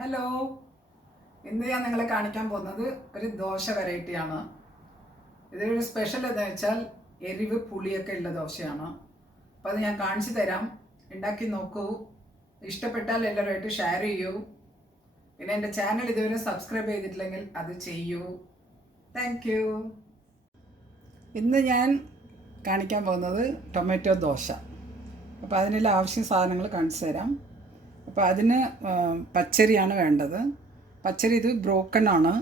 Hello, ഇന്ന് ഞാൻ നിങ്ങളെ കാണിക്കാൻ പോകുന്നത് ഒരു ദോശ വെറൈറ്റിയാണ്. ഇതൊരു സ്പെഷ്യൽ എന്താ വെച്ചാൽ എരിവ് പുളിയൊക്കെ ഉള്ള ദോശയാണ്. അപ്പോൾ അത് ഞാൻ കാണിച്ചു തരാം. ഉണ്ടാക്കി നോക്കൂ. ഇഷ്ടപ്പെട്ടാൽ എല്ലാവരുമായിട്ട് ഷെയർ ചെയ്യൂ. പിന്നെ എൻ്റെ ചാനൽ ഇതുവരെ സബ്സ്ക്രൈബ് ചെയ്തിട്ടില്ലെങ്കിൽ അത് ചെയ്യൂ. Thank you. ഇന്ന് ഞാൻ കാണിക്കാൻ പോകുന്നത് ടൊമാറ്റോ ദോശ. അപ്പോൾ അതിനുള്ള ആവശ്യ സാധനങ്ങൾ കാണിച്ചു തരാം. അപ്പോൾ അതിന് പച്ചരിയാണ് വേണ്ടത്. പച്ചരി ഇത് ബ്രോക്കൺ ആണ്.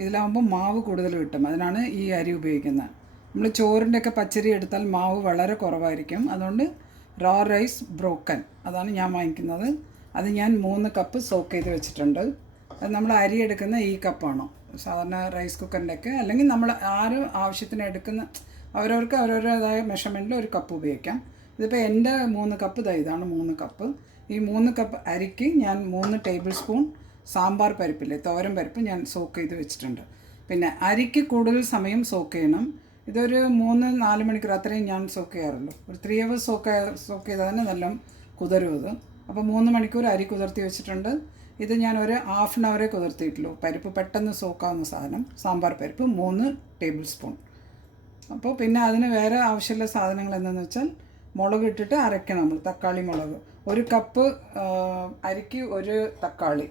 ഇതിലാകുമ്പോൾ മാവ് കൂടുതൽ കിട്ടും. അതിനാണ് ഈ അരി ഉപയോഗിക്കുന്നത്. നമ്മൾ ചോറിൻ്റെയൊക്കെ പച്ചരി എടുത്താൽ മാവ് വളരെ കുറവായിരിക്കും. അതുകൊണ്ട് റോ റൈസ് ബ്രോക്കൺ അതാണ് ഞാൻ വാങ്ങിക്കുന്നത്. അത് ഞാൻ 3 കപ്പ് സോക്ക് ചെയ്ത് വെച്ചിട്ടുണ്ട്. അത് നമ്മൾ അരി എടുക്കുന്ന ഈ കപ്പാണോ സാധാരണ റൈസ് കുക്കറിൻ്റെയൊക്കെ, അല്ലെങ്കിൽ നമ്മൾ ആരും ആവശ്യത്തിന് എടുക്കുന്ന അവരവർക്ക് അവരവരുടേതായ മെഷർമെൻറ്റിൽ ഒരു കപ്പ് ഉപയോഗിക്കാം. ഇതിപ്പോൾ എൻ്റെ 3 കപ്പ് ഇതാണ് 3 കപ്പ്. ഈ 3 കപ്പ് അരിക്ക് ഞാൻ 3 ടേബിൾ സ്പൂൺ സാമ്പാർ പരിപ്പില്ലേ, തോരൻ പരിപ്പ് ഞാൻ സോക്ക് ചെയ്ത് വെച്ചിട്ടുണ്ട്. പിന്നെ അരിക്ക് കൂടുതൽ സമയം സോക്ക് ചെയ്യണം. ഇതൊരു 3-4 മണിക്കൂർ അത്രയും ഞാൻ സോക്ക് ചെയ്യാറുള്ളൂ. ഒരു 3 hours സോക്ക് ചെയ്താൽ തന്നെ നല്ല കുതിരും ഇത്. അപ്പോൾ 3 മണിക്കൂർ അരി കുതിർത്തി വെച്ചിട്ടുണ്ട്. ഇത് ഞാൻ ഒരു ഹാഫ് ആൻ അവറേ കുതിർത്തിയിട്ടുള്ളൂ. പരിപ്പ് പെട്ടെന്ന് സോക്കാവുന്ന സാധനം. സാമ്പാർ പരിപ്പ് 3 ടേബിൾ സ്പൂൺ. അപ്പോൾ പിന്നെ അതിന് വേറെ ആവശ്യമുള്ള സാധനങ്ങൾ എന്താണെന്ന് വെച്ചാൽ മുളക് ഇട്ടിട്ട് അരയ്ക്കണം നമ്മൾ. തക്കാളി മുളക് 1 കപ്പ് അരിക്ക് 1 തക്കാളി.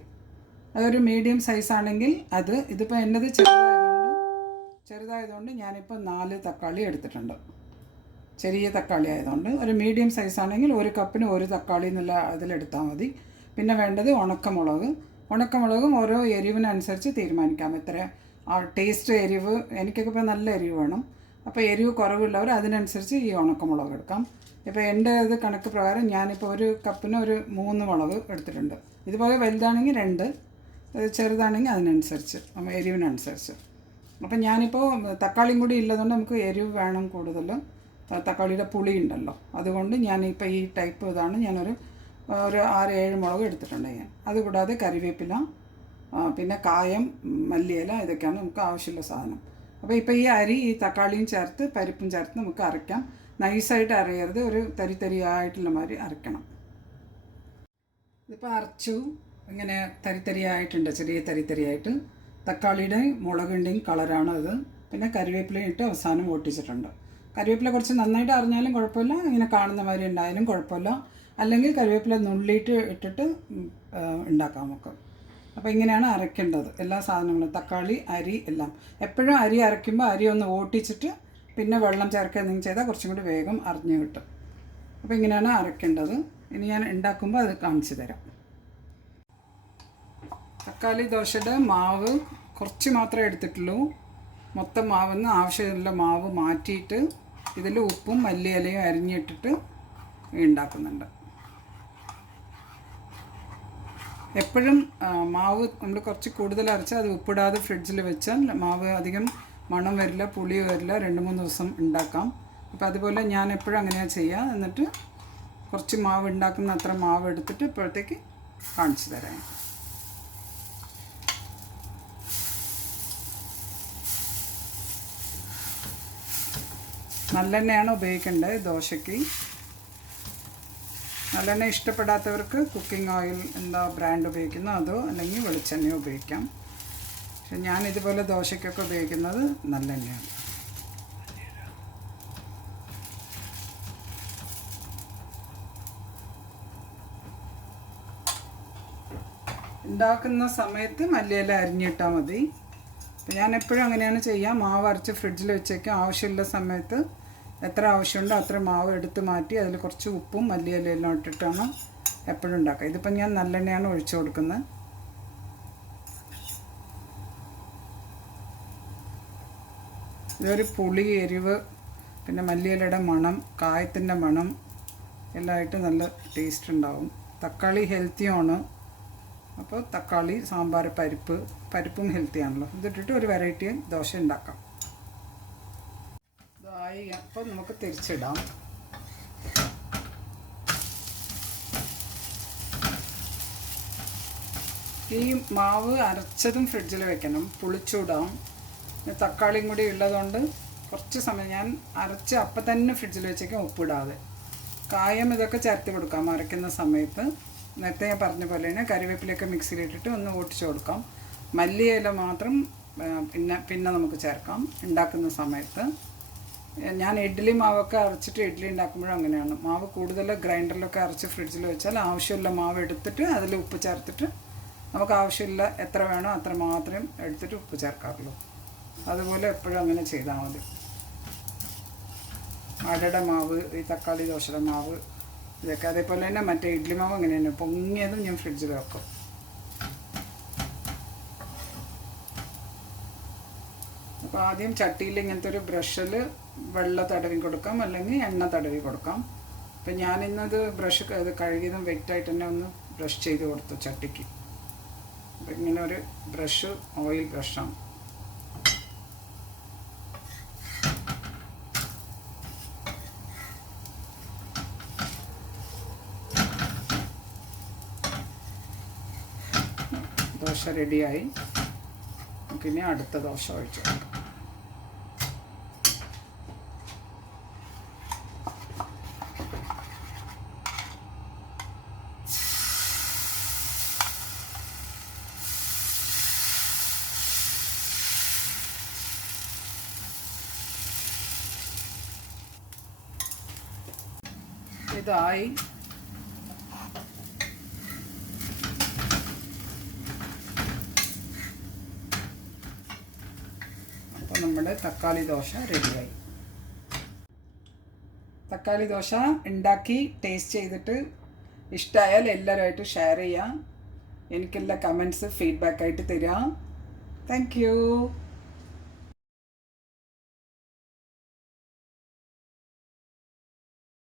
അതൊരു മീഡിയം സൈസാണെങ്കിൽ അത്, ഇതിപ്പോൾ എൻ്റെത് ചെറുതായതുകൊണ്ട് ഞാനിപ്പോൾ 4 തക്കാളി എടുത്തിട്ടുണ്ട്. ചെറിയ തക്കാളി ആയതുകൊണ്ട്. ഒരു മീഡിയം സൈസാണെങ്കിൽ 1 കപ്പിന് 1 തക്കാളി എന്നുള്ള അതിലെടുത്താൽ മതി. പിന്നെ വേണ്ടത് ഉണക്കമുളകും ഓരോ എരിവിനനുസരിച്ച് തീരുമാനിക്കാം. എത്ര ടേസ്റ്റ് എരിവ്, എനിക്കൊക്കെ ഇപ്പോൾ നല്ല എരിവ് വേണം. അപ്പോൾ എരിവ് കുറവുള്ളവർ അതിനനുസരിച്ച് ഈ ഉണക്കമുളക് എടുക്കാം. ഇപ്പോൾ എൻ്റെ ഇത് കണക്ക് പ്രകാരം ഞാനിപ്പോൾ 1 കപ്പിന് 3 മുളക് എടുത്തിട്ടുണ്ട്. ഇതുപോലെ വലുതാണെങ്കിൽ 2, ചെറുതാണെങ്കിൽ അതിനനുസരിച്ച് എരിവിനനുസരിച്ച്. അപ്പം ഞാനിപ്പോൾ തക്കാളിയും കൂടി ഇല്ലതുകൊണ്ട് നമുക്ക് എരിവ് വേണം കൂടുതൽ. തക്കാളിയുടെ പുളി ഉണ്ടല്ലോ, അതുകൊണ്ട് ഞാനിപ്പോൾ ഈ ടൈപ്പ് ഇതാണ് ഞാനൊരു 6-7 മുളക് എടുത്തിട്ടുണ്ട് ഞാൻ. അതുകൂടാതെ കറിവേപ്പില, പിന്നെ കായം, മല്ലിയില, ഇതൊക്കെയാണ് നമുക്ക് ആവശ്യമുള്ള സാധനം. അപ്പോൾ ഇപ്പോൾ ഈ അരി ഈ തക്കാളിയും ചേർത്ത് പരിപ്പും ചേർത്ത് നമുക്ക് അരയ്ക്കാം. നൈസായിട്ട് അരയരുത്, ഒരു തരിതരിയായിട്ടുള്ള മാതിരി അരയ്ക്കണം. ഇതിപ്പോൾ അരച്ചു, ഇങ്ങനെ തരിതരിയായിട്ടുണ്ട്, ചെറിയ തരിതരിയായിട്ട്. തക്കാളിയുടെയും മുളകിൻ്റെയും കളറാണ് ഇത്. പിന്നെ കറിവേപ്പില ഇട്ട് അവസാനം ഓട്ടിച്ചിട്ടുണ്ട്. കറിവേപ്പില കുറച്ച് നന്നായിട്ട് അറിഞ്ഞാലും കുഴപ്പമില്ല, ഇങ്ങനെ കാണുന്ന മാതിരി ഉണ്ടായാലും കുഴപ്പമില്ല. അല്ലെങ്കിൽ കറിവേപ്പില നുള്ളിയിട്ട് ഇട്ടിട്ട് ഉണ്ടാക്കാം നമുക്ക്. അപ്പോൾ ഇങ്ങനെയാണ് അരയ്ക്കേണ്ടത് എല്ലാ സാധനങ്ങളും, തക്കാളി, അരി എല്ലാം. എപ്പോഴും അരി അരയ്ക്കുമ്പോൾ അരി ഒന്ന് ഓട്ടിച്ചിട്ട് പിന്നെ വെള്ളം ചേർക്കുക എന്തെങ്കിലും ചെയ്താൽ കുറച്ചും കൂടി വേഗം അരിഞ്ഞ് കിട്ടും. അപ്പോൾ ഇങ്ങനെയാണ് അരയ്ക്കേണ്ടത്. ഇനി ഞാൻ ഉണ്ടാക്കുമ്പോൾ അത് കാണിച്ചു തരാം. തക്കാളി ദോശയുടെ മാവ് കുറച്ച് മാത്രമേ എടുത്തിട്ടുള്ളൂ. മൊത്തം മാവെന്ന് ആവശ്യമുള്ള മാവ് മാറ്റിയിട്ട് ഇതിൽ ഉപ്പും മല്ലിയിലയും അരിഞ്ഞിട്ടിട്ട് ഉണ്ടാക്കുന്നുണ്ട്. എപ്പോഴും മാവ് നമ്മൾ കുറച്ച് കൂടുതൽ അരച്ചാൽ അത് ഉപ്പിടാതെ ഫ്രിഡ്ജിൽ വെച്ചാൽ മാവ് അധികം മണം വരില്ല, പുളി വരില്ല, 2-3 ദിവസം ഉണ്ടാക്കാം. അപ്പോൾ അതുപോലെ ഞാൻ എപ്പോഴും അങ്ങനെയാണ് ചെയ്യുക. എന്നിട്ട് കുറച്ച് മാവ് ഉണ്ടാക്കുന്ന അത്ര മാവ് എടുത്തിട്ട് ഇപ്പോഴത്തേക്ക് കാണിച്ചു തരാം. നല്ലെണ്ണയാണ് ഉപയോഗിക്കേണ്ടത് ദോശയ്ക്ക്. നല്ലെണ്ണ ഇഷ്ടപ്പെടാത്തവർക്ക് കുക്കിംഗ് ഓയിൽ എന്താ ബ്രാൻഡ് ഉപയോഗിക്കുന്നോ അതോ അല്ലെങ്കിൽ വെളിച്ചെണ്ണയോ ഉപയോഗിക്കാം. പക്ഷെ ഞാൻ ഇതുപോലെ ദോശയ്ക്കൊക്കെ ഉപയോഗിക്കുന്നത് നല്ലെണ്ണയാണ്. ഉണ്ടാക്കുന്ന സമയത്ത് മല്ലിയില അരിഞ്ഞിട്ടാൽ മതി. അപ്പോൾ ഞാൻ എപ്പോഴും അങ്ങനെയാണ് ചെയ്യുക. മാവ് അരച്ച് ഫ്രിഡ്ജിൽ വെച്ചേക്കും. ആവശ്യമുള്ള സമയത്ത് എത്ര ആവശ്യമുണ്ടോ അത്ര മാവ് എടുത്ത് മാറ്റി അതിൽ കുറച്ച് ഉപ്പും മല്ലിയിലെല്ലാം ഇട്ടിട്ടാണ് എപ്പോഴും ഉണ്ടാക്കുക. ഇതിപ്പോൾ ഞാൻ നല്ലെണ്ണയാണ് ഒഴിച്ചു കൊടുക്കുന്നത്. ഇതൊരു പുളി, എരിവ്, പിന്നെ മല്ലിയിലയുടെ മണം, കായത്തിൻ്റെ മണം എല്ലാമായിട്ട് നല്ല ടേസ്റ്റ് ഉണ്ടാവും. തക്കാളി ഹെൽത്തിയുമാണ്. അപ്പോൾ തക്കാളി, സാമ്പാർ, പരിപ്പും ഹെൽത്തിയാണല്ലോ. ഇതിട്ടിട്ട് ഒരു വെറൈറ്റി ദോശ ഉണ്ടാക്കാം. ഇതായി അപ്പോൾ നമുക്ക് തിരിച്ചിടാം. ഈ മാവ് അരച്ചതും ഫ്രിഡ്ജിൽ വെക്കണം, പുളിച്ചൂടാം. തക്കാളിയും കൂടി ഉള്ളതുകൊണ്ട് കുറച്ച് സമയം ഞാൻ അരച്ച് അപ്പം തന്നെ ഫ്രിഡ്ജിൽ വെച്ചേക്കാം, ഉപ്പിടാതെ. കായം ഇതൊക്കെ ചേർത്ത് കൊടുക്കാം അരയ്ക്കുന്ന സമയത്ത്. നേരത്തെ ഞാൻ പറഞ്ഞ പോലെ തന്നെ കറിവേപ്പിലയൊക്കെ മിക്സിയിലിട്ടിട്ട് ഒന്ന് ഓട്ടിച്ച് കൊടുക്കാം. മല്ലിയില മാത്രം പിന്നെ നമുക്ക് ചേർക്കാം ഉണ്ടാക്കുന്ന സമയത്ത്. ഞാൻ ഇഡ്ഡലി മാവൊക്കെ അരച്ചിട്ട് ഇഡ്ഡലി ഉണ്ടാക്കുമ്പോഴും അങ്ങനെയാണ്. മാവ് കൂടുതൽ ഗ്രൈൻഡറിലൊക്കെ അരച്ച് ഫ്രിഡ്ജിൽ വെച്ചാൽ ആവശ്യമുള്ള മാവ് എടുത്തിട്ട് അതിൽ ഉപ്പ് ചേർത്തിട്ട് നമുക്ക് ആവശ്യമില്ല എത്ര വേണോ അത്ര മാത്രം എടുത്തിട്ട് ഉപ്പ് ചേർക്കാറുള്ളൂ. അതുപോലെ എപ്പോഴും അങ്ങനെ ചെയ്താൽ മതി. അടയുടെ മാവ്, ഈ തക്കാളി ദോശയുടെ മാവ്, ഇതൊക്കെ അതേപോലെ തന്നെ മറ്റേ ഇഡ്ഡലി മാവ് അങ്ങനെ തന്നെ പൊങ്ങിയതും ഞാൻ ഫ്രിഡ്ജിൽ വെക്കും. അപ്പോൾ ആദ്യം ചട്ടിയിൽ ഇങ്ങനത്തെ ഒരു ബ്രഷിൽ വെള്ളം തടവി കൊടുക്കാം, അല്ലെങ്കിൽ എണ്ണ തടവി കൊടുക്കാം. അപ്പം ഞാനിന്നത് ബ്രഷ് കഴുകിയതും വെറ്റായിട്ട് തന്നെ ഒന്ന് ബ്രഷ് ചെയ്ത് കൊടുത്തു ചട്ടിക്ക്. അപ്പം ഇങ്ങനെ ഒരു ബ്രഷ് ഓയിൽ ബ്രഷാണ്. ദോശ റെഡിയായി. നമുക്കിനി അടുത്ത ദോശ ഒഴിച്ചു കൊടുക്കാം. ഇതായി. അപ്പോൾ നമ്മുടെ തക്കാളി ദോശ റെഡിയായി. തക്കാളി ദോശ ഉണ്ടാക്കി ടേസ്റ്റ് ചെയ്തിട്ട് ഇഷ്ടമായാൽ എല്ലാവരുമായിട്ട് ഷെയർ ചെയ്യുക. എനിക്കെല്ലാ കമൻസ് ഫീഡ്ബാക്കായിട്ട് തരിക. Thank you.